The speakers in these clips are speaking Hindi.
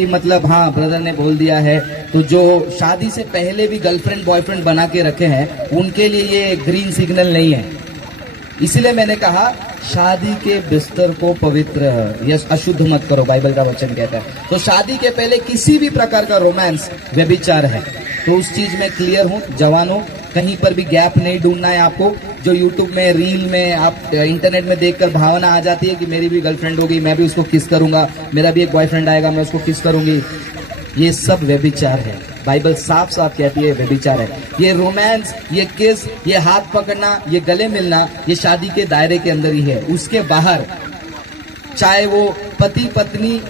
कि मतलब हाँ ब्रदर ने बोल दिया है, तो जो शादी से पहले भी गर्लफ्रेंड बॉयफ्रेंड बना के रखे हैं उनके लिए ये ग्रीन सिग्नल नहीं है। इसलिए मैंने कहा शादी के बिस्तर को पवित्र या अशुद्ध मत करो, बाइबल का वचन कहता है। तो शादी के पहले किसी भी प्रकार का रोमांस व्यभिचार है। तो उस चीज में क्लियर हूँ जवानों, कहीं पर भी गैप नहीं ढूंढना है आपको। जो यूट्यूब में रील में आप इंटरनेट में देखकर भावना आ जाती है कि मेरी भी गर्लफ्रेंड होगी, मैं भी उसको किस करूंगा, मेरा भी एक बॉयफ्रेंड आएगा मैं उसको किस करूंगी, ये सब व्यभिचार है। बाइबल साफ साफ कहती है व्यभिचार है। ये रोमांस, ये किस, ये हाथ पकड़ना, ये गले मिलना, ये शादी के दायरे के अंदर ही है। उसके बाहर चाहे वो पति पत्नी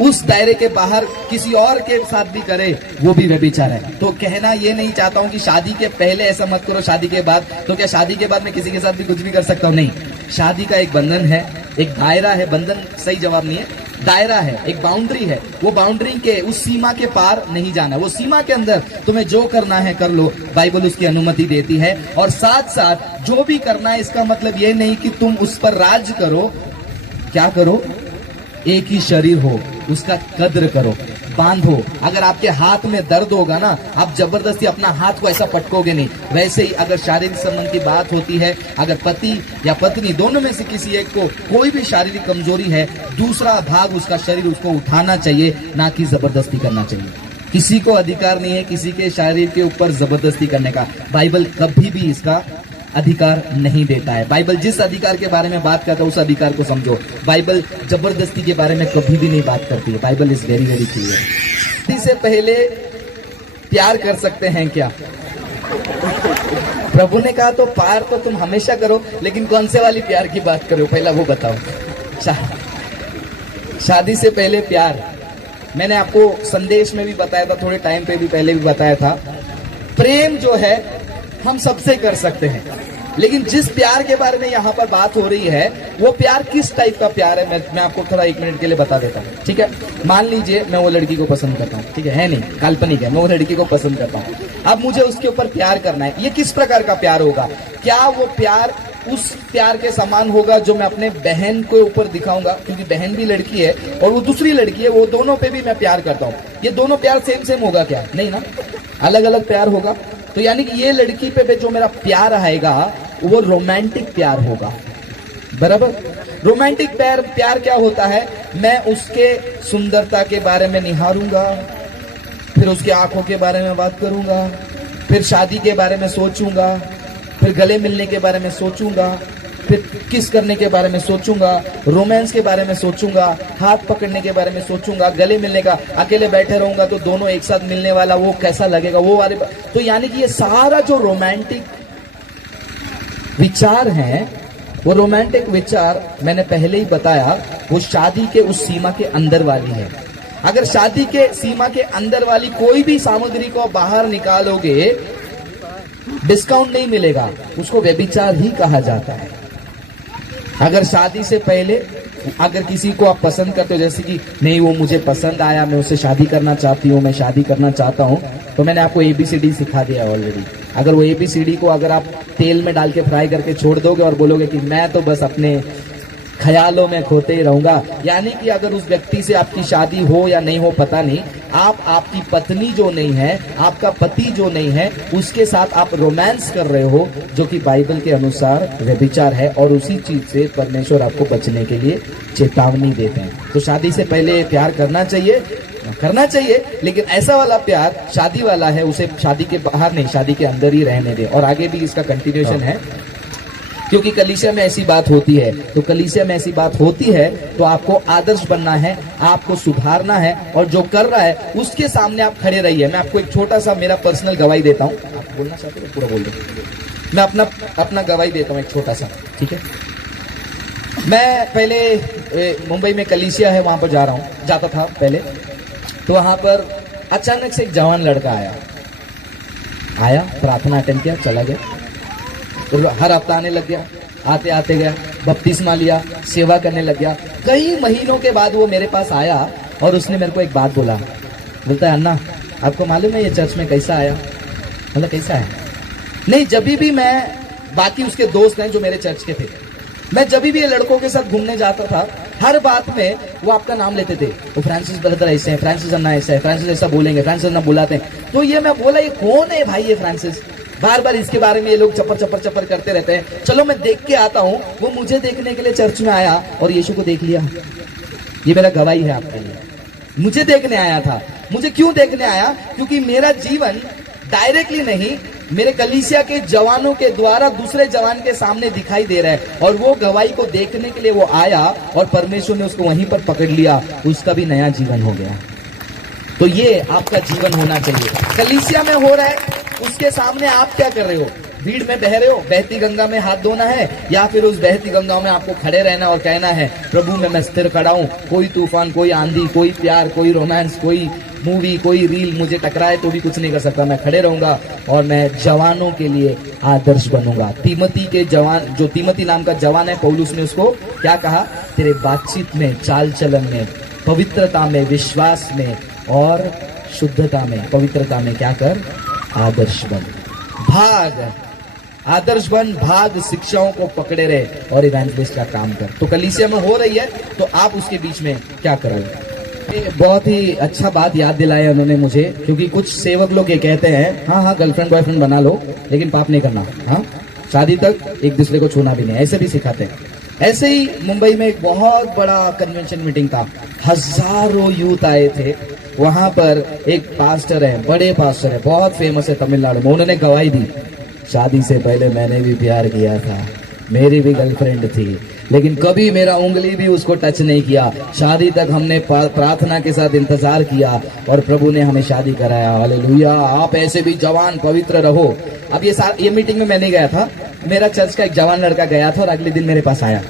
उस दायरे के बाहर किसी और के साथ भी करे, वो भी व्यभिचार है। तो कहना ये नहीं चाहता हूं कि शादी के पहले ऐसा मत करो, शादी के बाद तो क्या शादी के बाद मैं किसी के साथ भी कुछ भी कर सकता हूं? नहीं। शादी का एक बंधन है, एक दायरा है। बंधन सही जवाब नहीं है, दायरा है, एक बाउंड्री है। वो बाउंड्री के उस सीमा के पार नहीं जाना। वो सीमा के अंदर तुम्हें जो करना है कर लो, बाइबल उसकी अनुमति देती है। और साथ साथ जो भी करना है इसका मतलब ये नहीं कि तुम उस पर राज करो। क्या करो? एक ही शरीर हो, उसका कद्र करो, बांधो। अगर आपके हाथ में दर्द होगा ना, आप जबरदस्ती अपना हाथ को ऐसा पटकोगे नहीं। वैसे ही अगर शारीरिक संबंध की बात होती है, अगर पति या पत्नी दोनों में से किसी एक को कोई भी शारीरिक कमजोरी है, दूसरा भाग उसका शरीर उसको उठाना चाहिए, ना कि जबरदस्ती करना चाहिए। किसी को अधिकार नहीं है किसी के शरीर के ऊपर जबरदस्ती करने का। बाइबल कभी भी इसका अधिकार नहीं देता है। बाइबल जिस अधिकार के बारे में बात करता है उस अधिकार को समझो। बाइबल जबरदस्ती के बारे में कभी भी नहीं बात करती है। Bible is very very clear. इससे पहले प्यार कर सकते हैं क्या? प्रभु ने कहा तो प्यार तो तुम हमेशा करो, लेकिन कौन से वाली प्यार की बात करो पहला वो बताओ। शादी से पहले प्यार, मैंने आपको संदेश में भी बताया था, थोड़े टाइम पे भी पहले भी बताया था। प्रेम जो है हम सबसे कर सकते हैं, लेकिन जिस प्यार के बारे में यहाँ पर बात हो रही है वो प्यार किस टाइप का प्यार है, मैं आपको थोड़ा 1 मिनट के लिए बता देता हूँ। ठीक है, मान लीजिए मैं वो लड़की को पसंद करता हूँ, ठीक है नहीं काल्पनिक है, मैं वो लड़की को पसंद करता हूँ। अब मुझे उसके ऊपर प्यार करना है। ये किस प्रकार का प्यार होगा? क्या वो प्यार उस प्यार के समान होगा जो मैं अपने बहन के ऊपर दिखाऊंगा, क्योंकि बहन भी लड़की है और वो दूसरी लड़की है, वो दोनों पे भी मैं प्यार करता हूँ। ये दोनों प्यार सेम सेम होगा क्या? नहीं ना, अलग अलग प्यार होगा। तो यानी कि ये लड़की पे जो मेरा प्यार आएगा वो रोमांटिक प्यार होगा, बराबर। रोमांटिक प्यार क्या होता है? मैं उसके सुंदरता के बारे में निहारूंगा, फिर उसके आंखों के बारे में बात करूंगा, फिर शादी के बारे में सोचूंगा, फिर गले मिलने के बारे में सोचूंगा, फिर किस करने के बारे में सोचूंगा, रोमांस के बारे में सोचूंगा, हाथ पकड़ने के बारे में सोचूंगा, गले मिलने का। अकेले बैठे रहूंगा तो दोनों एक साथ मिलने वाला वो कैसा लगेगा, वो वाले। तो यानी कि ये सारा जो रोमांटिक विचार है, वो रोमांटिक विचार मैंने पहले ही बताया, वो शादी के उस सीमा के अंदर वाली है। अगर शादी के सीमा के अंदर वाली कोई भी सामग्री को बाहर निकालोगे, डिस्काउंट नहीं मिलेगा, उसको व्यभिचार ही कहा जाता है। अगर शादी से पहले अगर किसी को आप पसंद करते हो, जैसे कि नहीं वो मुझे पसंद आया, मैं उससे शादी करना चाहती हूँ, मैं शादी करना चाहता हूँ, तो मैंने आपको ABCD सिखा दिया ऑलरेडी। अगर वो ABCD को अगर आप तेल में डाल के फ्राई करके छोड़ दोगे और बोलोगे कि मैं तो बस अपने ख्यालों में खोते ही रहूंगा, यानी कि अगर उस व्यक्ति से आपकी शादी हो या नहीं हो पता नहीं, आपकी पत्नी जो नहीं है, आपका पति जो नहीं है, उसके साथ आप रोमांस कर रहे हो, जो कि बाइबल के अनुसार व्यभिचार है। और उसी चीज से परमेश्वर आपको बचने के लिए चेतावनी देते हैं। तो शादी से पहले प्यार करना चाहिए, लेकिन ऐसा वाला प्यार शादी वाला है, उसे शादी के बाहर नहीं, शादी के अंदर ही रहने दे। और आगे भी इसका कंटिन्यूएशन है, क्योंकि कलीसिया में ऐसी बात होती है। तो कलीसिया में ऐसी बात होती है तो आपको आदर्श बनना है, आपको सुधारना है, और जो कर रहा है उसके सामने आप खड़े रहिए। मैं आपको एक छोटा सा मेरा पर्सनल गवाही देता हूँ। आप बोलना चाहते हो पूरा बोल दो। मैं अपना गवाही देता हूँ एक छोटा सा, ठीक है। मैं पहले मुंबई में कलीसिया है, वहां पर जाता था पहले। तो वहां पर अचानक से एक जवान लड़का आया, प्रार्थना अटेंड किया, चला गया। तो हर हफ्ता आने लग गया, आते गया, बपतिस्मा लिया, सेवा करने लग गया। कई महीनों के बाद वो मेरे पास आया और उसने मेरे को एक बात बोलता है, अन्ना आपको मालूम है ये चर्च में कैसा आया? मतलब कैसा है? नहीं, जब भी मैं, बाकी उसके दोस्त हैं जो मेरे चर्च के थे, मैं जब भी ये लड़कों के साथ घूमने जाता था हर बात में वो आपका नाम लेते थे, वो फ्रांसिस ब्रदर ऐसे हैं, फ्रांसिस अन्ना ऐसा है, फ्रांसिस ऐसा बोलेंगे, फ्रांसिस अन्ना बुलाते हैं। तो ये मैं बोला ये कौन है भाई ये फ्रांसिस, बार बार इसके बारे में ये लोग चपर चपर चपर करते रहते हैं। चलो मैं देख के आता हूँ। वो मुझे देखने के लिए चर्च में आया और यीशु को देख लिया। ये मेरा गवाही है आपके लिए। मुझे देखने आया था। मुझे क्यों देखने आया? क्योंकि मेरा जीवन डायरेक्टली नहीं, मेरे कलीसिया के जवानों के द्वारा दूसरे जवान के सामने दिखाई दे रहा है, और वो गवाही को देखने के लिए वो आया और परमेश्वर ने उसको वहीं पर पकड़ लिया, उसका भी नया जीवन हो गया। तो ये आपका जीवन होना चाहिए। कलीसिया में हो रहा है, उसके सामने आप क्या कर रहे हो? भीड़ में बह रहे हो? बहती गंगा में हाथ धोना है, या फिर उस बहती गंगा में आपको खड़े रहना और कहना है प्रभु में मैं स्थिर खड़ा हूं, कोई तूफान, कोई आंधी, कोई प्यार, कोई रोमांस, कोई मूवी, कोई रील मुझे टकराए तो भी कुछ नहीं कर सकता, मैं खड़े रहूंगा और मैं जवानों के लिए आदर्श बनूंगा। तीमती के जवान, जो तीमती नाम का जवान है, पौलुस ने उसको क्या कहा? तेरे बातचीत में, चाल चलन में, पवित्रता में, विश्वास में और शुद्धता में, पवित्रता में क्या कर? आदर्श बन, भाग, आदर्श बन, भाग, शिक्षाओं को पकड़े रहे और इवेंजलिस्ट का काम कर। तो कलीसिया में हो रही है तो आप उसके बीच में क्या कर रहे हो? बहुत ही अच्छा बात याद दिलाया उन्होंने मुझे, क्योंकि कुछ सेवक लोग ये कहते हैं हाँ हाँ गर्लफ्रेंड बॉयफ्रेंड बना लो लेकिन पाप नहीं करना, हाँ शादी तक एक दूसरे को छूना भी नहीं, ऐसे भी सिखाते हैं। ऐसे ही मुंबई में एक बहुत बड़ा कन्वेंशन मीटिंग था, हजारों यूथ आए थे। वहां पर एक पास्टर है, बड़े पास्टर है, बहुत फेमस है तमिलनाडु में, उन्होंने गवाही दी, शादी से पहले मैंने भी प्यार किया था, मेरी भी गर्लफ्रेंड थी, लेकिन कभी मेरा उंगली भी उसको टच नहीं किया, शादी तक हमने प्रार्थना के साथ इंतजार किया और प्रभु ने हमें शादी कराया। हालेलुया। आप ऐसे भी जवान पवित्र रहो। अब ये मीटिंग में मैं नहीं गया था, मेरा चर्च का एक जवान लड़का गया था और अगले दिन मेरे पास आया,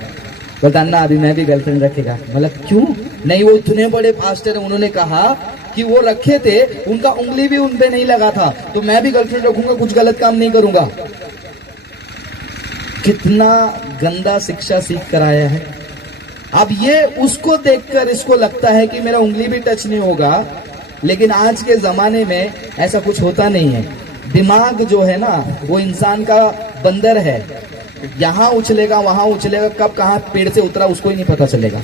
बोलता अन्ना अभी मैं भी गर्लफ्रेंड रखेगा। मतलब क्यों? नहीं, वो इतने बड़े पास्टर है, उन्होंने कहा कि वो रखे थे, उनका उंगली भी उन पे नहीं लगा था, तो मैं भी गर्लफ्रेंड रखूंगा, कुछ गलत काम नहीं करूंगा। कितना गंदा शिक्षा सीख कर आया है। अब ये उसको देखकर इसको लगता है कि मेरा उंगली भी टच नहीं होगा, लेकिन आज के जमाने में ऐसा कुछ होता नहीं है। दिमाग जो है ना वो इंसान का बंदर है, यहाँ उछलेगा वहां उछलेगा, कब कहाँ पेड़ से उतरा उसको ही नहीं पता चलेगा।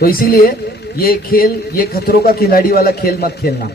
तो इसीलिए ये खेल, ये खतरों का खिलाड़ी वाला खेल मत खेलना।